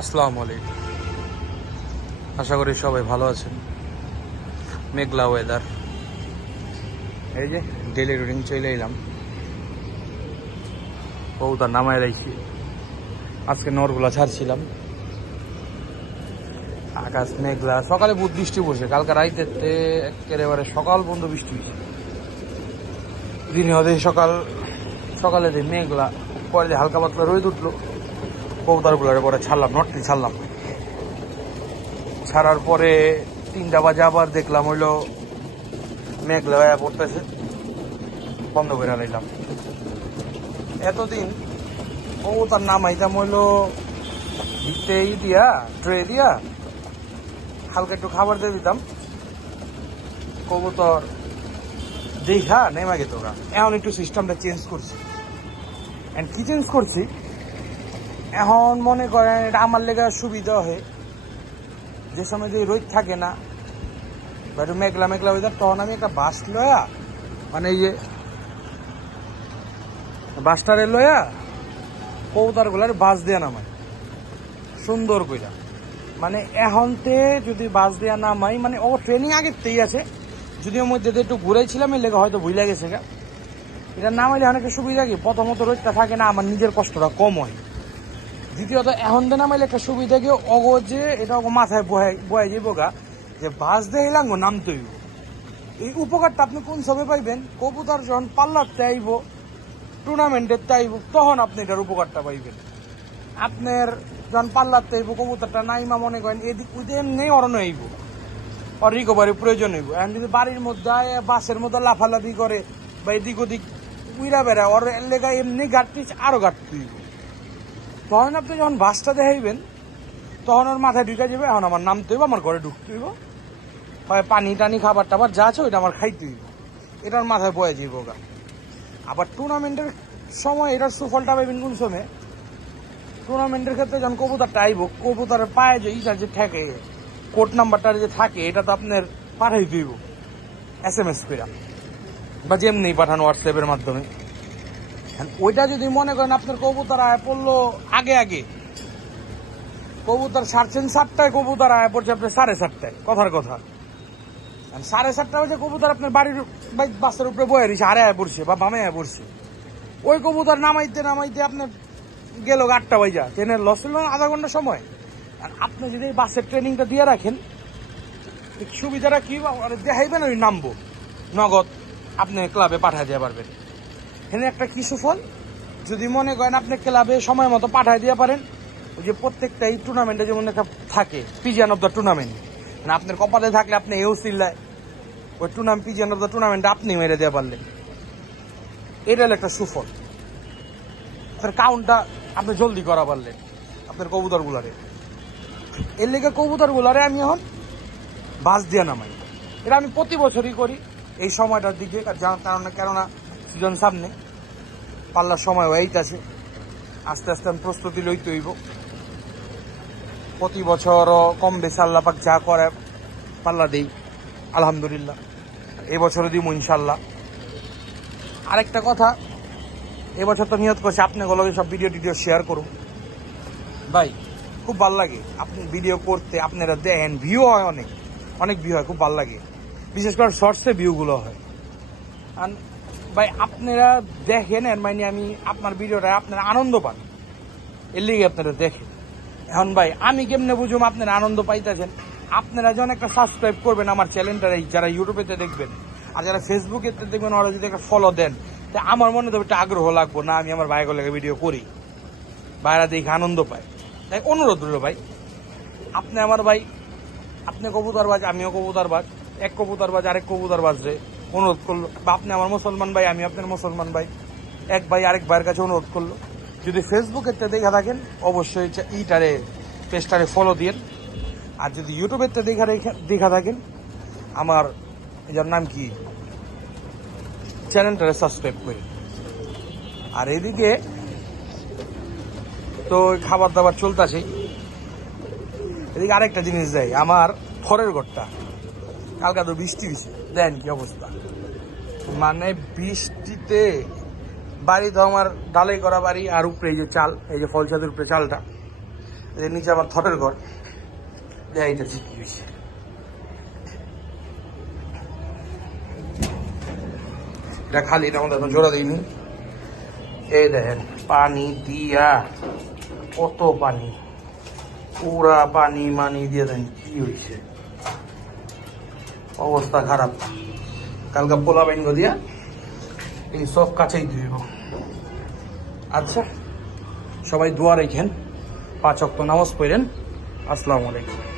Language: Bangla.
আসসালামু আলাইকুম। আশা করি সবাই ভালো আছেন। মেঘলা ওয়েদার, এই যে ডেলি রুটিন চলে এলাম। কবুতর নামায় রাখি, আজকে নরগুলা ছাড়ছিলাম। আকাশ মেঘলা, সকালে বহুত বৃষ্টি পড়ছে, কালকে রাইতে একেবারে সকাল পর্যন্ত বৃষ্টি হয়েছে। দিনে হতে সকালে দিয়ে মেঘলা, পরে দিয়ে হালকা পাতলা রোদ উঠলো। কবুতরগুলার পরে ছাড়লাম, নটটি ছাড়লাম। ছাড়ার পরে 3টা বাজে আবার দেখলাম হইলো মেঘলা হয়ে পড়তেছে, বন্ধ করে নিলাম। এতদিন কবুতর নামাইতাম হইলো ভিতরে দিয়া, ট্রে দিয়া হালকা একটু খাবার দিয়ে দিতাম, কবুতর দেখা নেমা গেত ওরা। এখন একটু সিস্টেমটা চেঞ্জ করছি। এন্ড কি চেঞ্জ করছি, এখন মনে করেন এটা আমার লেগে সুবিধা হয়। যে সময় যদি রোদ থাকে না বা একটু মেঘলা মেঘলা ওয়েদার, তখন আমি একটা বাস লয়া, মানে এই যে বাসটারে লয়া কবুতরগুলার বাস দেয়া নামাই সুন্দর কইরা। মানে এখনতে যদি বাস দেয়া নামাই, মানে ও ট্রেনিং আগেরতেই আছে, যদিও মধ্যে একটু ঘুরাইছিলাম, এর লেগে হয়তো ভুলে গেছে গা। এটা নামাইলে অনেক সুবিধা কি, প্রথমত রোদটা থাকে না, আমার নিজের কষ্টটা কম হয়। দ্বিতীয়ত এখন দিয়ে নামাইলে একটা সুবিধা কি, অগজে এটা মাথায় বয়ে যাবো গা যে বাস দিয়ে এলাম নামতে হইব। এই উপকারটা আপনি কোন সবে পাইবেন, কবুতর যখন পাল্লাতে আইব, টুর্নামেন্টের আইব, তখন আপনি এটার উপকারটা পাইবেন। আপনার যখন পাল্লাতে আইব, কবুতরটা নাইমা মনে করেন এদিক ওইতে এমনি অরণ্য আইব, আর রিকভারির প্রয়োজন হইব। এখন যদি বাড়ির মধ্যে বাসের মধ্যে লাফালাফি করে বা এদিক ওদিক উইরা বেড়ায়, ওর লেগা এমনি গাড়তি আরো গাড়তে হইব। তখন আপনি যখন বাসটা দেখাইবেন, তখন ওর মাথায় ঢুকে যাবে, এখন আমার নামতে হইব, আমার ঘরে ঢুকতে হইব, হয় পানি টানি খাবার টাবার যা আছে ওইটা আমার খাইতে হইব, এটার মাথায় বয়ে যাইব গা। আবার টুর্নামেন্টের সময় এটার সুফলটা পাইবেন কোন সময়, টুর্নামেন্টের ক্ষেত্রে যখন কবুতরটা আইব, কবুতরের পায়ে যে ইটা যে থাকে, কোড নাম্বারটা যে থাকে, এটা তো আপনার পাঠাই দিব SMS করে বা যেমনি পাঠানো হোয়াটসঅ্যাপের মাধ্যমে। ওইটা যদি মনে করেন আপনার কবুতর আয় পড়লো আগে আগে, কবুতর সারছেন 7টায়, কবুতর আয় পড়ছে আপনার 7:30টায়, কথার কথা 7:30 বাজে কবুতর আপনার বাড়ির বাসের উপরে বয়ে রয়েছে, আরে আয় পড়ছে বা বামে আয় পড়ছে। ওই কবুতর নামাইতে নামাইতে আপনার গেল 8টা বাজা, ট্রেনের লস হলো আধা ঘন্টা সময়। আর আপনি যদি এই বাসের ট্রেনিংটা দিয়ে রাখেন, সুবিধাটা কি, দেখাইবেন ওই নামবো, নগদ আপনি ক্লাবে পাঠায় দিয়ে পারবেন। এখানে একটা কি সুফল, যদি মনে করেন আপনি ক্লাবে সময় মতো পাঠায় দিয়ে পারেন, ওই যে প্রত্যেকটা এই টুর্নামেন্টে যেমন একটা থাকে পিজিয়ান অফ দ্য টুর্নামেন্ট, মানে আপনার কপালে থাকলে আপনি এও চিল্লায় ওই পিজিয়ান অফ দ্য টুর্নামেন্টে আপনি মেরে দিয়ে পারলেন। এটা হলো একটা সুফল, আপনার কাউন্টটা আপনি জলদি করা পারলেন আপনার কবুতরগুলারে। এর লেগে কবুতরগুলারে আমি এখন বাস দিয়ে নামাই। এটা আমি প্রতি বছরই করি এই সময়টার দিকে, কেননা সিজন সামনে, পাল্লার সময় হয়েইতেছে, আস্তে আস্তে আমি প্রস্তুতি লইতে হইব। প্রতি বছর কম বেশি আল্লাহ পাক যা করে পাল্লা দেই, আলহামদুলিল্লাহ। এবছরও দিব ইনশাল্লাহ। আরেকটা কথা, এবছর তো নিয়ত করছি আপনার গলবে সব ভিডিও শেয়ার করুন ভাই, খুব ভালো লাগে আপনি ভিডিও করতে, আপনারা দেখেন, ভিউ হয় অনেক অনেক ভিউ হয়, খুব ভালো লাগে, বিশেষ করে শর্টসে ভিউগুলো হয়। আর ভাই আপনারা দেখেন, এর মানে আমি আপনার ভিডিওটা আপনারা আনন্দ পান, এর লিগে আপনারা দেখেন। এখন ভাই আমি কেমনে বুঝুম আপনারা আনন্দ পাইতেছেন, আপনারা যখন একটা সাবস্ক্রাইব করবেন আমার চ্যানেলটারে, যারা ইউটিউবেতে দেখবেন আর যারা ফেসবুকে দেখবেন, ওরা যদি একটা ফলো দেন, তা আমার মনে তো একটা আগ্রহ লাগবো না, আমি আমার ভাইগুলো লেগে ভিডিও করি, ভাইরা দেখে আনন্দ পায়। তাই অনুরোধ রইল ভাই, আপনি আমার ভাই, আপনি কবুতরবাজ, আমিও কবুতরবাজ, এক কবুতরবাজ আরেক কবুতরবাজ রে অনুরোধ করলো, বা আপনি আমার মুসলমান ভাই, আমি আপনার মুসলমান ভাই, এক ভাই আরেক ভাইয়ের কাছে অনুরোধ করলো, যদি ফেসবুকের দেখা থাকেন অবশ্যই ইটারে পেজটারে ফলো দিন, আর যদি ইউটিউবের দেখা থাকেন আমার এটার নাম কি, চ্যানেলটারে সাবস্ক্রাইব করে। আর এদিকে তো খাবার দাবার চলতেছে, এদিকে আরেকটা জিনিস দেয়, আমার খড়ের ঘরটা কালকা তো বৃষ্টি হয়েছে, দেন কি অবস্থা, মানে বৃষ্টিতে বাড়ি তো আমার ঢালাই করা বাড়ি, আর উপরে এই যে চাল, এই যে ফল ছাদের উপরে চালটা, এর নিচে আমার থরের ঘর দেখাইতেছি কি হয়েছে। এটা খালি, এটা আমাদের এখন জোড়া দিইনি। এই দেখেন পানি দিয়া কত পানি, পুরা পানি মানি দিয়ে দেন, কি হয়েছে অবস্থা খারাপ। কালকা পোলা বাইন দিয়া এই সব কাছেই দিব। আচ্ছা সবাই দোয়া রেখেন, 5 ওয়াক্ত নামাজ পড়েন। আসসালামু আলাইকুম।